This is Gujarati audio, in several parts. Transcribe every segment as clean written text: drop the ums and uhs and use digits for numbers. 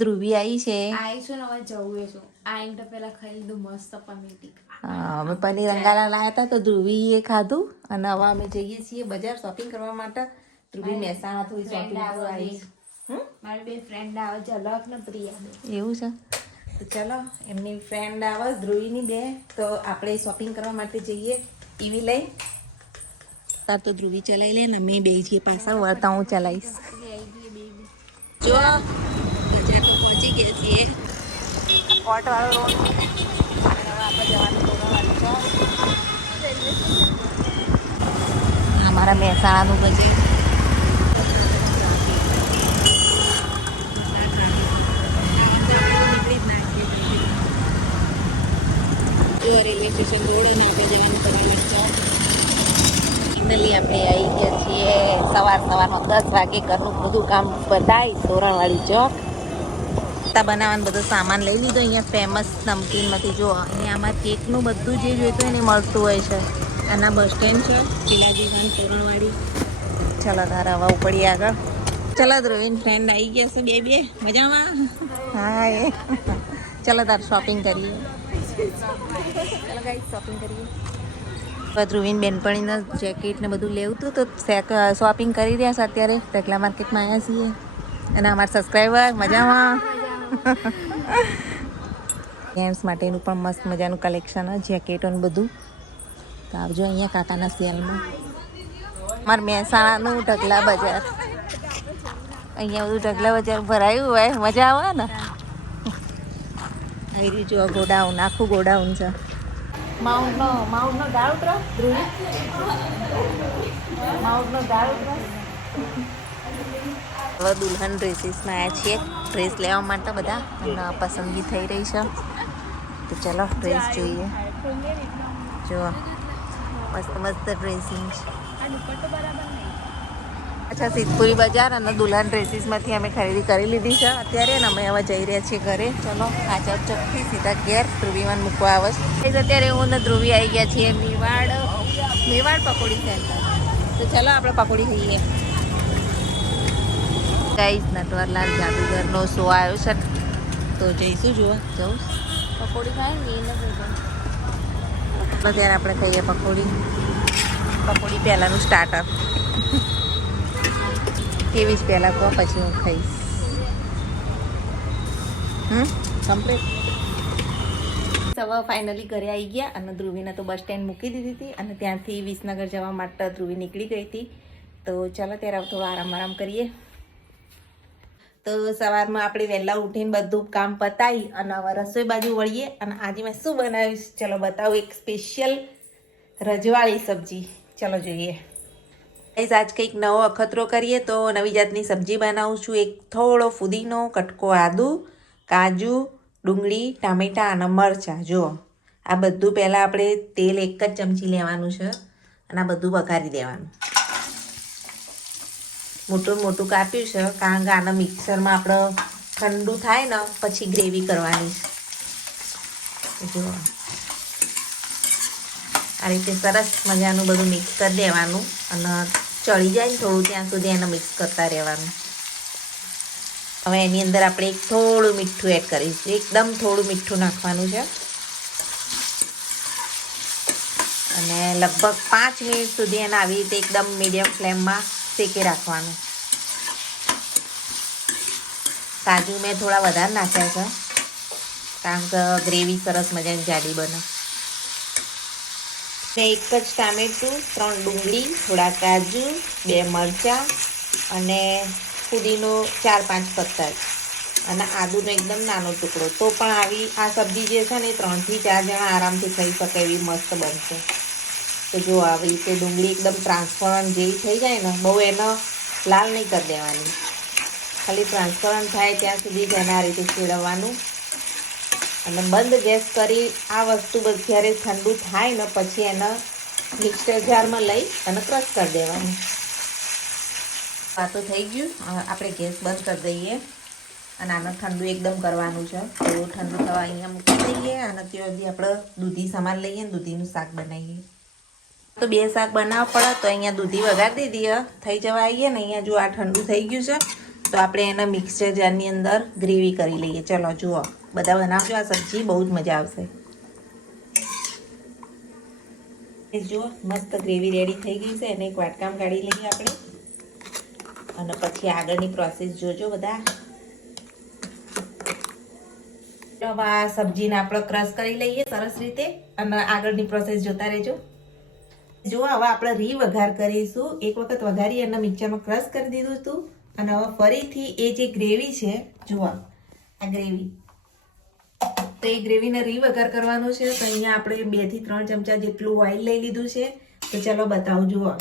ધ્રુવી આવી છે. આવીશું ને હવે જવું છું. આઈને તો પેલા ખાઈ લીધું મસ્ત પનીર ટીકા. અમે પનીર અંગારા લાયા હતા તો ધ્રુવી એ ખાધું અને હવે અમે જઈએ છીએ બજાર શોપિંગ કરવા માટે. ધ્રુવી મહેસાણા થોડી શોપિંગ કરવા આવી છે. મારી બે ફ્રેન્ડ આવે ઝલક ને પ્રિયા બે. એવું છે તો ચલો એમની ફ્રેન્ડ આવે ધ્રુવીની બે તો આપણે શોપિંગ કરવા માટે જઈએ ટીવી લઈ. તાર તો ધ્રુવી ચલાવી લે ને અમે બે જઈએ પાછળ વળતા હું ચલાવીશ. જો બજાર તો પહોંચી ગયા છીએ. કોટ વાળો રોડ આપણે જવાનું અમારા મહેસાણાનું બજેટ. જો રેલવે સ્ટેશન રોડ અને આપણે જવાનું કરાવી ચોક. ફાઇનલી આપણે આવી ગયા છીએ સવારમાં 10 વાગે ઘરનું બધું કામ બતાવી તોરણવાળી ચોક. બનાવવાનું બધો સામાન લઈ લીધો. અહીંયા ફેમસ નમકીનમાંથી જો અહીંયા આમાં કેકનું બધું જે જોઈતું હોય ને મળતું હોય છે. આના બસ સ્ટેન્ડ છે શિલાજીવાન તોરણવાળી. ચલો તારા હવા ઉપડી આગળ. ચલો ધ્રુવીન ફ્રેન્ડ આવી ગયા છે બે મજામાં. હા એ ચલો તાર શોપિંગ કરીએ. ચલો ગાઈસ શોપિંગ કરીએ. ધ્રુવીન બેનપણીના જેકેટ ને બધું લેવું હતું તો શોપિંગ કરી રહ્યા છે અત્યારે ઢગલા માર્કેટમાં આવ્યા છીએ. અને અમારા સબસ્ક્રાઈબર મજામાં. જેન્ટ્સ માટેનું પણ મસ્ત મજાનું કલેક્શન જેકેટો ને બધું તો આવજો અહીંયા કાકાના સેલમાં. અમારા મહેસાણાનું ઢગલા બજાર. અહીંયા બધું ઢગલા બજાર ભરાયું હોય મજા આવે ને. આવી રહ્યું જો ગોડાઉન આખું ગોડાઉન છે. માઉન્ટનો દાળ ઉતરો ધ્રુવી. માઉન્ટનો દાળ ઉતરો. હવે દુલ્હન ડ્રેસીસમાં આવ્યા છીએ ડ્રેસ લેવા માટે બધા અને પસંદગી થઈ રહી છે તો ચલો ડ્રેસ જોઈએ. જો મસ્ત મસ્ત ડ્રેસિંગ છે. અચ્છા સિદ્ધપુરી બજાર અને દુલ્હન ડ્રેસીસમાંથી અમે ખરીદી કરી લીધી છે અત્યારે ને અમે હવે જઈ રહ્યા છીએ ઘરે. ચલો આચાર ચોકથી સીધા ઘેર ધ્રુવીમાં મૂકવા આવે છે. અત્યારે હું ને ધ્રુવી આવી ગયા છીએ મેવાડ પકોડી સેન્ટર. તો ચલો આપણે પકોડી ખાઈએ. ગાઈસ નટવરલાલ જાદુગરનો શો આવ્યો છે તો જઈશું જવું પકોડી ખાય ને એને ત્યારે આપણે ખાઈએ પકોડી પહેલાંનું સ્ટાર્ટર. કેવી જ પહેલાં કહો પછી હું ખાઈશ. કમ્પ્લીટ. હવે ફાઇનલી ઘરે આવી ગયા અને ધ્રુવીને તો બસ સ્ટેન્ડ મૂકી દીધી હતી અને ત્યાંથી વિસનગર જવા માટે ધ્રુવી નીકળી ગઈ હતી. તો ચાલો ત્યારે થોડો આરામ કરીએ. તો સવારમાં આપણે વહેલા ઉઠીને બધું કામ પતાવી અને હવે રસોઈ બાજુ વળીએ. અને આજે મેં શું બનાવીશ ચલો બતાવું. એક સ્પેશિયલ રજવાળી સબ્જી. ચલો જોઈએ. આજ કંઈક નવો અખતરો કરીએ તો નવી જાતની સબ્જી બનાવું છું. એક થોડો ફુદીનો, કટકો આદુ, કાજુ, ડુંગળી, ટામેટાં અને મરચાં. જુઓ આ બધું પહેલાં આપણે તેલ એક જ ચમચી લેવાનું છે અને આ બધું વઘારી દેવાનું. મોટું કાપ્યું છે કારણ કે આના મિક્સરમાં આપણે ઠંડુ થાય ને પછી ગ્રેવી કરવાની છે. જુઓ આ રીતે સરસ મજાનું બધું મિક્સ કરી દેવાનું અને ચડી જાય ને થોડું ત્યાં સુધી એને મિક્સ કરતા રહેવાનું. હવે એની અંદર આપણે એક થોડું મીઠું એડ કરીશું. એકદમ થોડું મીઠું નાખવાનું છે અને લગભગ 5 મિનિટ સુધી એને આવી રીતે એકદમ મીડિયમ ફ્લેમમાં શેકી રાખવાનું. કાજુ મેં થોડા વધારે નાખ્યા છે કારણ કે ગ્રેવી સરસ મજાની જાડી બને. એક જ ટામેટું, 3 ડુંગળી, થોડા કાજુ, 2 મરચાં અને ફુદીનો 4-5 પત્તા અને આદુનો એકદમ નાનો ટુકડો. તો પણ આ સબ્જી જે છે ને 3 થી 4 જણા આરામથી ખાઈ શકે એવી મસ્ત બનશે. તો જો આવી રીતે ડુંગળી એકદમ ટ્રાન્સપરન્ટ જેવી થઈ જાય ને, બહુ એનો લાલ નહીં કરી દેવાની, ખાલી ટ્રાન્સપરન્ટ થાય ત્યાં સુધી જ એને આ રીતે ચેડવવાનું અને બંધ ગેસ કરી આ વસ્તુ જ્યારે ઠંડુ થાય ને પછી એને મિક્સર જારમાં લઈ અને ક્રશ કરી દેવાનું. આ તો થઈ ગયું. આપણે ગેસ બંધ કરી દઈએ અને આને ઠંડુ એકદમ કરવાનું છે. તો ઠંડુ થવા અહીંયા મૂકી દઈએ અને ત્યાં સુધી આપણે દૂધી સામાન લઈએ ને દૂધીનું શાક બનાવીએ. તો 2 શાક બનાવવા પડે તો અહીંયા દૂધી વઘારી દીધી થઈ જવા આવીએ ને. અહીંયા જો આ ઠંડુ થઈ ગયું છે તો આપણે એના મિક્સર જારની અંદર ગ્રેવી કરી લઈએ. ચલો જુઓ, બધા બનાવજો આ સબ્જી, બહુ જ મજા આવશે. જુઓ મસ્ત ગ્રેવી રેડી થઈ ગઈ છે. એને એક વાટકામાં કાઢી લઈએ આપણે અને પછી આગળની પ્રોસેસ જોજો બધા. હવે આ સબ્જીને આપણે ક્રશ કરી લઈએ સરસ રીતે અને આગળની પ્રોસેસ જોતા રહેજો. જો હવે આપણે રી વઘાર કરીશું. એક વખત વઘારી અને મિક્સરમાં ક્રશ કરી દીધું હતું અને હવે ફરીથી એ જે ગ્રેવી છે, જુઓ આ ગ્રેવી, તો એ ગ્રેવીને રી વઘાર કરવાનું છે. તો અહીંયા આપણે 2 થી 3 ચમચા જેટલું ઓઇલ લઈ લીધું છે. તો ચલો બતાવું. જુઓ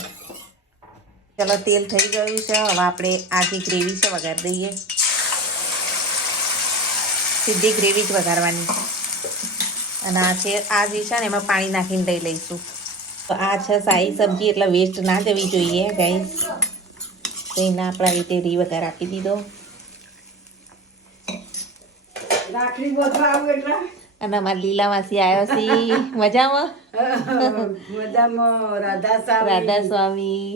ચલો તેલ થઈ ગયું છે. હવે આપણે આ જે ગ્રેવી છે વઘાર દઈએ. સીધી ગ્રેવી જ વઘારવાની અને આ જે છે ને એમાં પાણી નાખીને લઈ લઈશું. તો આ છે સાઈ સબ્જી, એટલે વેસ્ટ ના જવી જોઈએ ગાઈસ. તો એને આપણે આવી રીતે રી વઘાર આપી દીધો. અને અમારા લીલા માસી આવ્યો છે. મજામાં? રાધા સ્વામી.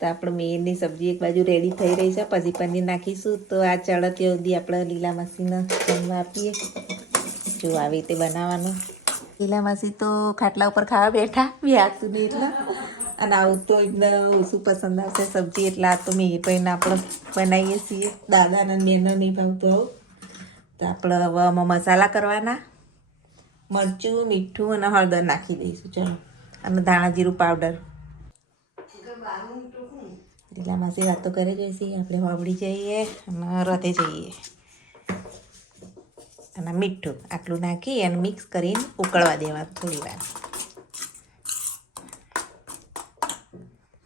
તો આપણે મેરની સબ્જી એક બાજુ રેડી થઈ રહી છે. પછી પનીર નાખીશું. તો આ ચડતીઓ સુધી આપણે લીલા માસીને જમવા આપીએ. જો આવી રીતે બનાવવાનું. લીલા માસી તો ખાટલા ઉપર ખાવા બેઠા, વ્યાતું નહીં એટલે. અને આવું તો એકદમ ઓછું પસંદ આવશે સબ્જી, એટલે આ તો મેં પણ આપણે બનાવીએ છીએ. દાદાને મેનો નહીં ભાવતું આવું. તો આપણે હવે આમાં મસાલા કરવાના. મરચું, મીઠું અને હળદર નાખી દઈશું. ચાલો, અને ધાણા જીરું પાવડર. લીલા માસી વાતો કરે જઈશી, આપણે વાવડી જઈએ અને રથે જઈએ. અને મીઠું આટલું નાખી અને મિક્સ કરીને ઉકળવા દેવા થોડી વાર.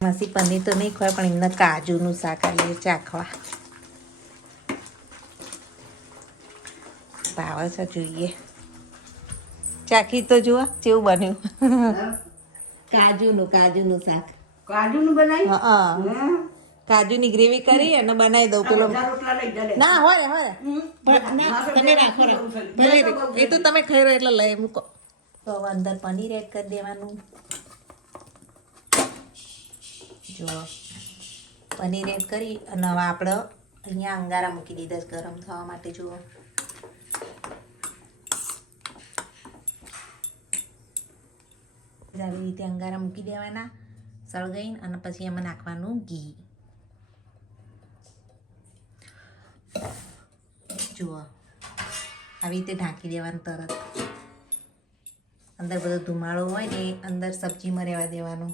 માસી પનીર તો નહીં ખવાય, પણ એમને કાજુનું શાક આવીએ ચાખવા. ભાવે છે, જોઈએ. ચાખી તો જુઓ કેવું બન્યું. કાજુનું શાક. કાજુનું બનાવી? હા, કાજુની ગ્રેવી કરી અને બનાવી દઉં. પેલો ના હોય તમે રાખો. ભલે એ તો તમે ખાઈ રહ્યો એટલે લઈ મૂકો. તો હવે અંદર પનીર એડ કરી દેવાનું. જો પનીર એડ કરી અને હવે આપણે અહીંયા અંગારા મૂકી દીધા ગરમ થવા માટે. જુઓ આવી રીતે અંગારા મૂકી દેવાના સળગાઈને, અને પછી એમાં નાખવાનું ઘી. જુઓ આવી રીતે ઢાંકી દેવાનું. તરત અંદર બધો ધુમાડો હોય ને અંદર સબ્જીમાં રહેવા દેવાનું.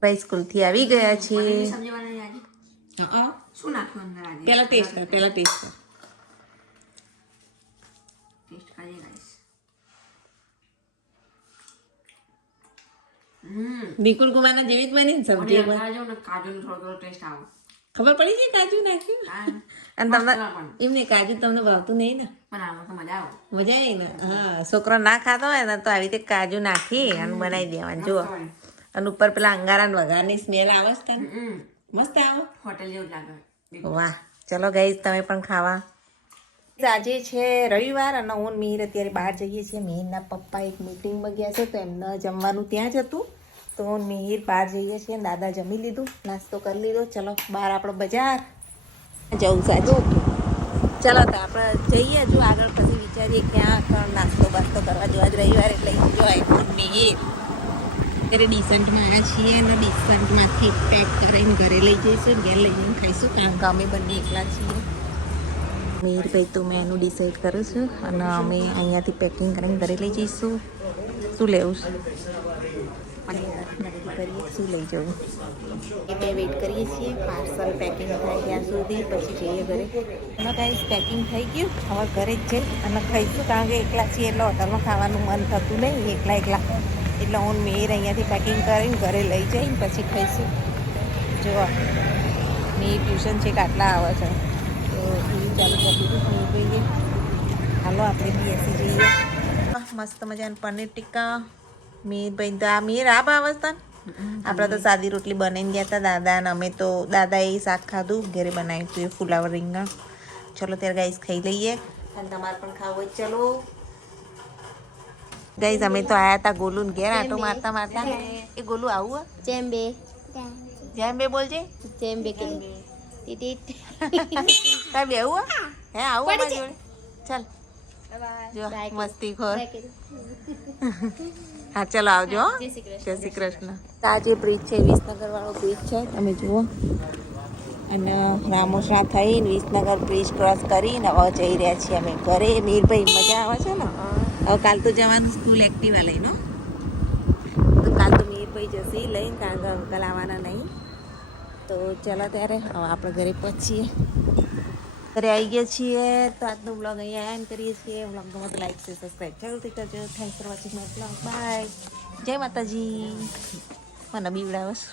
ભાઈ સ્કૂલથી આવી ગયા છે. શું નાખ્યું અંદર આજે? પેલા ટેસ્ટ કર. ટેસ્ટ કરીએ ગાઈસ. નિકુલ કુમારના જેવી જ બની ને સબ્જી. કાજુનો થોડો ટેસ્ટ આવે. ખબર પડી છે કાજુ નાખ્યું? અને તમને એમને કાજુ તમને ભાવતું નહીં ને? પણ આમાં તો મજા આવે. મજા આવી ને? હા, છોકરો ના ખાતો હોય ને તો આવી રીતે કાજુ નાખી અને બનાવી દેવાનું. જુઓ, અને ઉપર પેલા અંગારા વઘારની સ્મેલ આવે છે તને? મસ્ત આવે, હોટેલ જેવું લાગે. વાહ. ચલો ગાઈસ, તમે પણ ખાવા. આજે છે રવિવાર અને હું મિહિર અત્યારે બહાર જઈએ છીએ. મિહિરના પપ્પા એક મીટિંગમાં ગયા છે, તો એમને જમવાનું ત્યાં જ હતું. તો હું મિહિર બહાર જઈએ છીએ. દાદા જમી લીધું, નાસ્તો કરી લીધો. ચલો બહાર આપણે બજાર જવું સાચું. ચલો તો આપણે જઈએ. જો આગળ પછી વિચારીએ ક્યાં નાસ્તો બાસ્તો કરવા જવા. જ રવિવાર એટલે એન્જોય. મિહિર અત્યારે ડિસન્ટમાં આવ્યા છીએ અને ડિસન્ટમાંથી પેક કરીને ઘરે લઈ જઈશું. ઘેર લઈ જઈને ખાઈશું, કારણ કે અમે બંને એકલા છીએ. મિહિરભાઈ તો મેં એનું ડિસાઈડ કરું છું અને અમે અહીંયાથી પેકિંગ કરીને ઘરે લઈ જઈશું. શું લેવું છે? કરીએ શું લઈ જવું એ બે વેઇટ કરીએ છીએ. પાર્સલ પેકિંગ થાય ત્યાં સુધી પછી જઈએ ઘરે. અને કાંઈ પેકિંગ થઈ ગયું. હવે ઘરે જ જઈ અને ખાઈશું, કારણ કે એકલા છીએ એટલે હોટલમાં ખાવાનું મન થતું નહીં એકલા. એટલે હું મિહિર અહીંયાથી પેકિંગ કરીને ઘરે લઈ જઈને પછી ખાઈશું. જુઓ મિહિર ટ્યુશન છે કે આટલા આવે છે, તો એ ચાલુ કરી દીધું. મિહિરભાઈએ હાલો આપણે બેસી જઈએ. મસ્ત મજાનું પનીર ટિક્કા. મિહિરભાઈ તો આ મિહિર આ ભાવે છે. આપણે તો સાદી રોટલી બનાવીને ગયા હતા દાદા, અને અમે તો દાદાએ શાક ખાધું, ઘરે બનાવ્યું હતું એ ફુલાવર રીંગણ. ચલો ત્યારે ગાઈસ ખાઈ લઈએ. અને તમારે પણ ખાવું હોય ચલો. ગાઈસ અમે તો આયા હતા ગોલુન ઘેર આટો મારતા. એ ગોલું આવું જેમ બે બોલજે જેમ બે કે ટીટીટ તાર બેવું હે આવું અમારી જોડે ચાલ જો બાય. મસ્તી ખોર હા ચલો આવજો હો. જય શ્રી કૃષ્ણ. જય શ્રી કૃષ્ણ આ જે બ્રિજ છે વિસનગર વાળો બ્રિજ છે તમે જુઓ અને રામોસરા થઈને વિસનગર બ્રિજ ક્રોસ કરીને હવે જઈ રહ્યા છીએ અમે ઘરે. મીરભાઈ મજા આવે છે ને હવે કાલ તો જવાનું સ્કૂલ એક્ટિવા લઈને હો. તો કાલ તો મીરભાઈ જશે લઈને કારણ કે અંકલ આવવાના નહીં. તો ચાલો ત્યારે હવે આપણે ઘરે પહોંચીએ. ઘરે આવી ગયા છીએ તો આજનો બ્લોગ અહીંયા એન્ડ કરીએ છીએ. બ્લોગ ગમે તો લાઈક છે સબસ્ક્રાઈબ જરૂરથી કરજો. Thanks for watching my blog. Bye. જય માતાજી. મને બીવડાવશ.